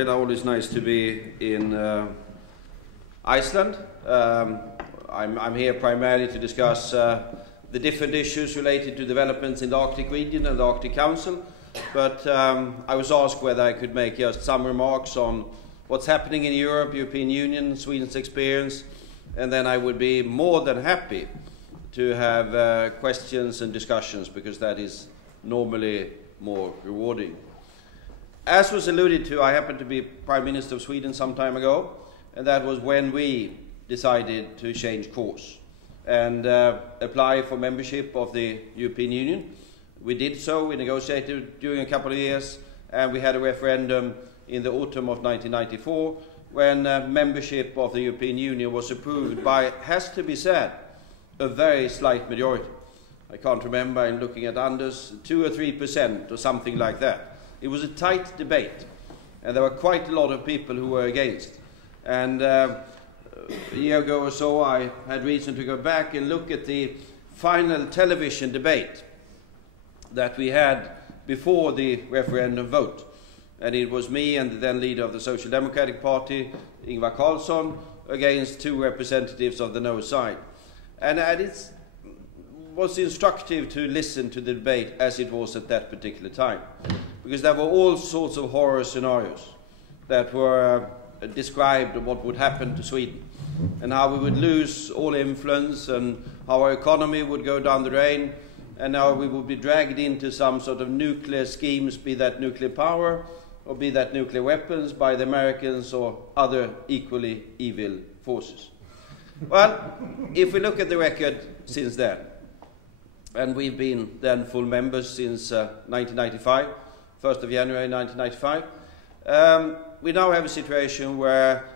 It's always nice to be in Iceland. I'm here primarily to discuss the different issues related to developments in the Arctic region and the Arctic Council, but I was asked whether I could make just some remarks on what's happening in Europe, European Union, Sweden's experience, and then I would be more than happy to have questions and discussions, because that is normally more rewarding. As was alluded to, I happened to be Prime Minister of Sweden some time ago, and that was when we decided to change course and apply for membership of the European Union. We did so, we negotiated during a couple of years, and we had a referendum in the autumn of 1994 when membership of the European Union was approved by, has to be said, a very slight majority. I can't remember, I'm looking at Anders, 2 or 3% or something like that. It was a tight debate, and there were quite a lot of people who were against. And a year ago or so, I had reason to go back and look at the final television debate that we had before the referendum vote. And it was me and the then leader of the Social Democratic Party, Ingvar Carlsson, against two representatives of the no side. And it was instructive to listen to the debate as it was at that particular time, because there were all sorts of horror scenarios that were described of what would happen to Sweden, and how we would lose all influence, and how our economy would go down the drain, and how we would be dragged into some sort of nuclear schemes, be that nuclear power or be that nuclear weapons, by the Americans or other equally evil forces. Well, if we look at the record since then, and we've been then full members since 1995, 1st of January 1995. We now have a situation where,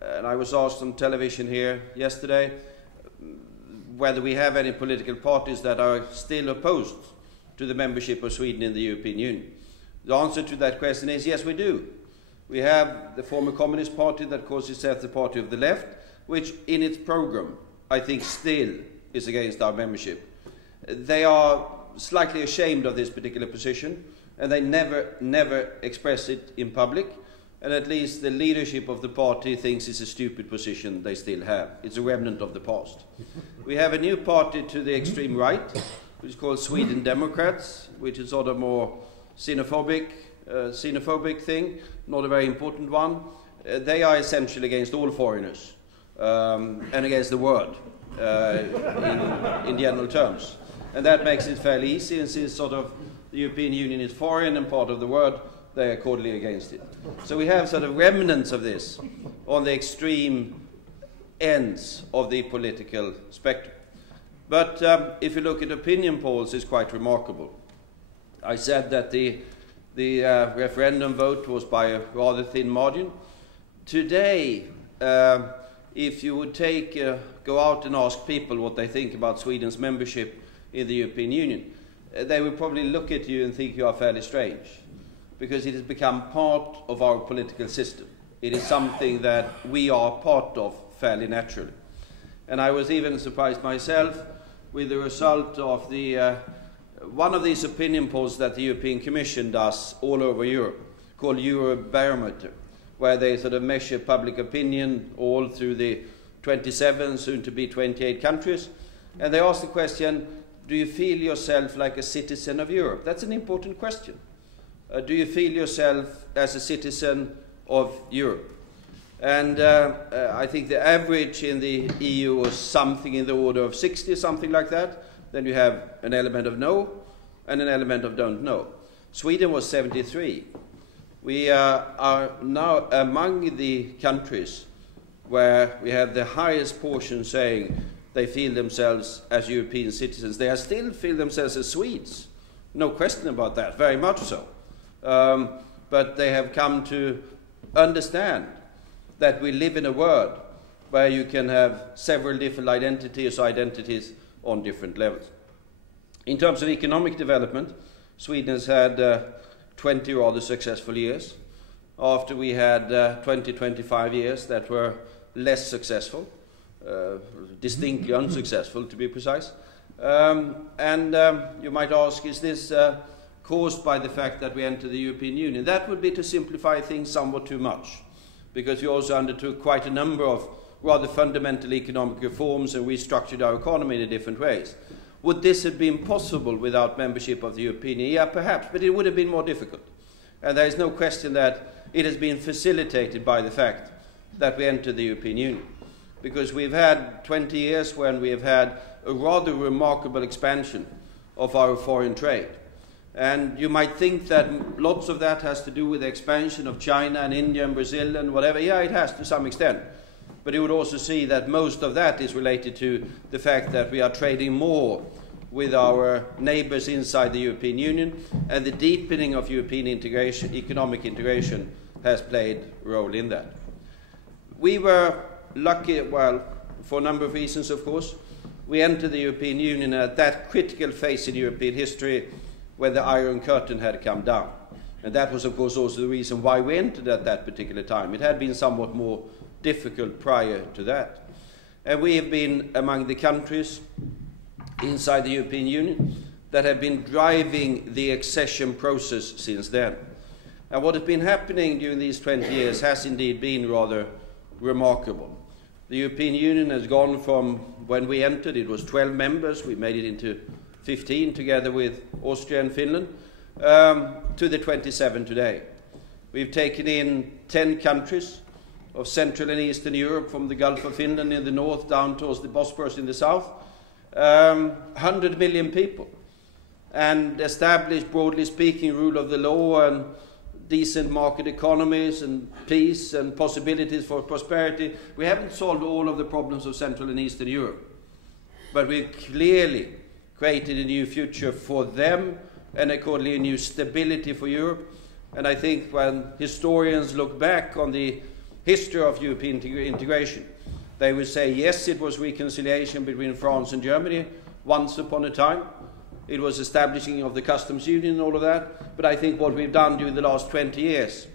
and I was asked on television here yesterday, whether we have any political parties that are still opposed to the membership of Sweden in the European Union. The answer to that question is yes, we do. We have the former Communist Party that calls itself the Party of the Left, which in its program, I think, still is against our membership. They are slightly ashamed of this particular position, and they never express it in public, and at least the leadership of the party thinks it's a stupid position they still have. It's a remnant of the past. We have a new party to the extreme right, which is called Sweden Democrats, which is sort of more xenophobic thing, not a very important one. They are essentially against all foreigners and against the world in general terms. And that makes it fairly easy, and since sort of the European Union is foreign and part of the world, they are cordially against it. So we have sort of remnants of this on the extreme ends of the political spectrum. But if you look at opinion polls, it's quite remarkable. I said that the referendum vote was by a rather thin margin. Today, if you would go out and ask people what they think about Sweden's membership in the European Union, they will probably look at you and think you are fairly strange, because it has become part of our political system. It is something that we are part of fairly naturally. And I was even surprised myself with the result of one of these opinion polls that the European Commission does all over Europe, called Eurobarometer, where they sort of measure public opinion all through the 27, soon to be 28 countries. And they ask the question, do you feel yourself like a citizen of Europe? That's an important question. Do you feel yourself as a citizen of Europe? And I think the average in the EU was something in the order of 60, something like that. Then you have an element of no and an element of don't know. Sweden was 73. We are now among the countries where we have the highest portion saying they feel themselves as European citizens. They still feel themselves as Swedes. No question about that, very much so. But they have come to understand that we live in a world where you can have several different identities on different levels. In terms of economic development, Sweden has had 20 rather successful years, after we had 25 years that were less successful. Distinctly unsuccessful, to be precise. You might ask, is this caused by the fact that we entered the European Union. That would be to simplify things somewhat too much, because we also undertook quite a number of rather fundamental economic reforms and restructured our economy in different ways. Would this have been possible without membership of the European Union? Yeah, perhaps, but it would have been more difficult. And there is no question that it has been facilitated by the fact that we entered the European Union. Because we've had 20 years when we have had a rather remarkable expansion of our foreign trade. And you might think that lots of that has to do with the expansion of China and India and Brazil and whatever. Yeah, it has to some extent. But you would also see that most of that is related to the fact that we are trading more with our neighbors inside the European Union, and the deepening of European integration, economic integration, has played a role in that. We were lucky, well, for a number of reasons, of course. We entered the European Union at that critical phase in European history when the Iron Curtain had come down. And that was, of course, also the reason why we entered at that particular time. It had been somewhat more difficult prior to that. And we have been among the countries inside the European Union that have been driving the accession process since then. And what has been happening during these 20 years has indeed been rather remarkable. The European Union has gone from, when we entered, it was 12 members, we made it into 15 together with Austria and Finland, to the 27 today. We've taken in 10 countries of Central and Eastern Europe, from the Gulf of Finland in the north down towards the Bosporus in the south, 100 million people, and established, broadly speaking, rule of the law and decent market economies and peace and possibilities for prosperity. We haven't solved all of the problems of Central and Eastern Europe, but we've clearly created a new future for them and accordingly a new stability for Europe. And I think when historians look back on the history of European integration, they will say, yes, it was reconciliation between France and Germany once upon a time. It was establishing of the customs union and all of that. But I think what we've done during the last 20 years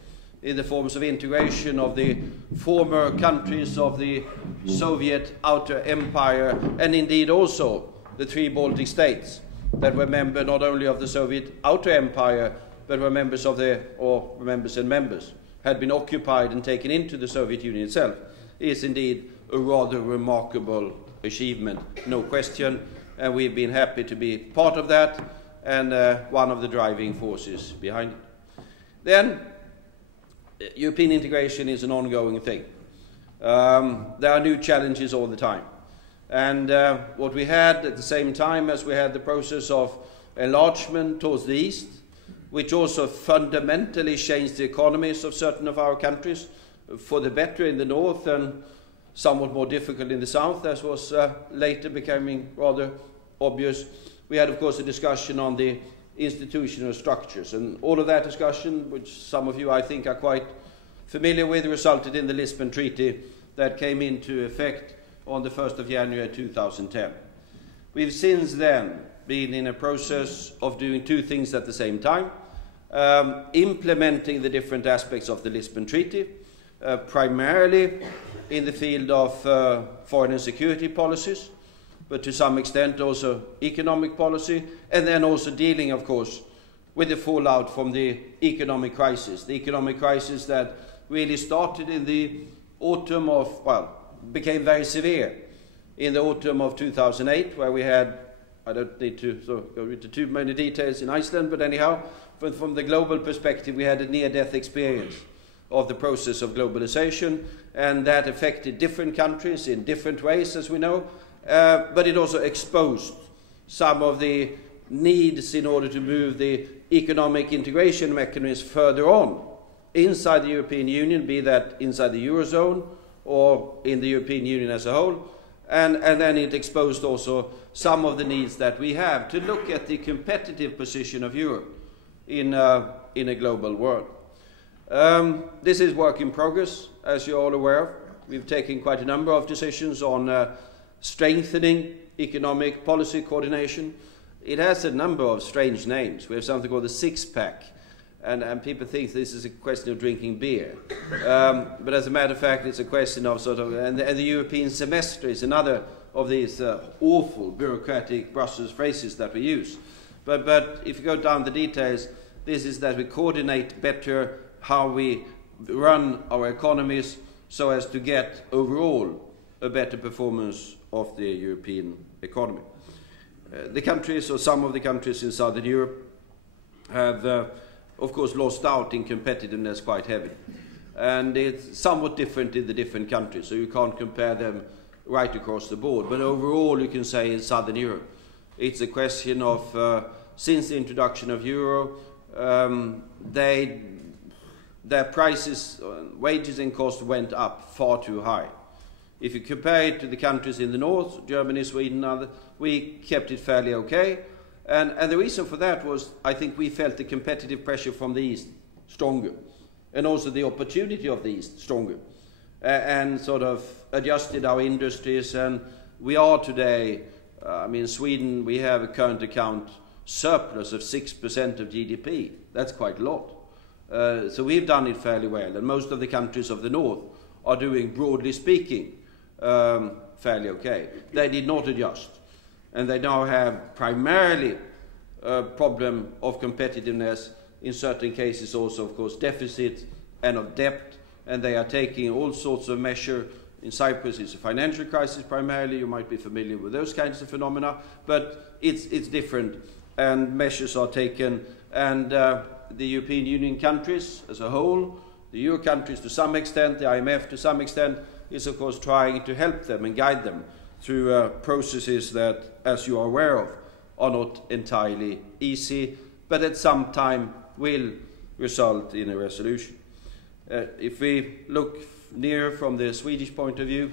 in the forms of integration of the former countries of the Soviet Outer Empire, and indeed also the 3 Baltic states that were members not only of the Soviet Outer Empire, but were members of the, or members and members, had been occupied and taken into the Soviet Union itself, is indeed a rather remarkable achievement, no question. And we've been happy to be part of that and one of the driving forces behind it. Then, European integration is an ongoing thing. There are new challenges all the time. And what we had at the same time as we had the process of enlargement towards the east, which also fundamentally changed the economies of certain of our countries for the better in the north and somewhat more difficult in the south, as was later becoming rather obvious. We had, of course, a discussion on the institutional structures, and all of that discussion, which some of you, I think, are quite familiar with, resulted in the Lisbon Treaty that came into effect on the 1st of January 2010. We've since then been in a process of doing 2 things at the same time, implementing the different aspects of the Lisbon Treaty, primarily in the field of foreign and security policies, but to some extent also economic policy, and then also dealing, of course, with the fallout from the economic crisis that really started in the autumn of, well, became very severe in the autumn of 2008, where we had, I don't need to go into too many details in Iceland, but anyhow, from the global perspective, we had a near-death experience of the process of globalization, and that affected different countries in different ways, as we know, but it also exposed some of the needs in order to move the economic integration mechanisms further on inside the European Union, be that inside the Eurozone or in the European Union as a whole, and then it exposed also some of the needs that we have to look at the competitive position of Europe in a global world. This is work in progress, as you're all aware of. We've taken quite a number of decisions on strengthening economic policy coordination. It has a number of strange names. We have something called the six-pack, and people think this is a question of drinking beer. But as a matter of fact, it's a question of sort of, and the European semester is another of these awful bureaucratic Brussels phrases that we use. But if you go down the details, this is that we coordinate better how we run our economies so as to get overall a better performance of the European economy. The countries, or some of the countries in Southern Europe, have of course lost out in competitiveness quite heavily. And it's somewhat different in the different countries, so you can't compare them right across the board. But overall, you can say in Southern Europe, it's a question of, since the introduction of euro, their prices, wages and costs went up far too high. If you compare it to the countries in the north, Germany, Sweden, and others, we kept it fairly okay. And the reason for that was, I think we felt the competitive pressure from the east stronger, and also the opportunity of the east stronger, and sort of adjusted our industries. And we are today, Sweden, we have a current account surplus of 6% of GDP. That's quite a lot. So we've done it fairly well, and most of the countries of the north are doing, broadly speaking, fairly okay. They did not adjust, and they now have primarily a problem of competitiveness, in certain cases also, of course, deficit and of debt, and they are taking all sorts of measures. In Cyprus, it's a financial crisis primarily. You might be familiar with those kinds of phenomena, but it's different, and measures are taken. And the European Union countries as a whole, the Euro countries to some extent, the IMF to some extent, is of course trying to help them and guide them through processes that, as you are aware of, are not entirely easy, but at some time will result in a resolution. If we look near from the Swedish point of view,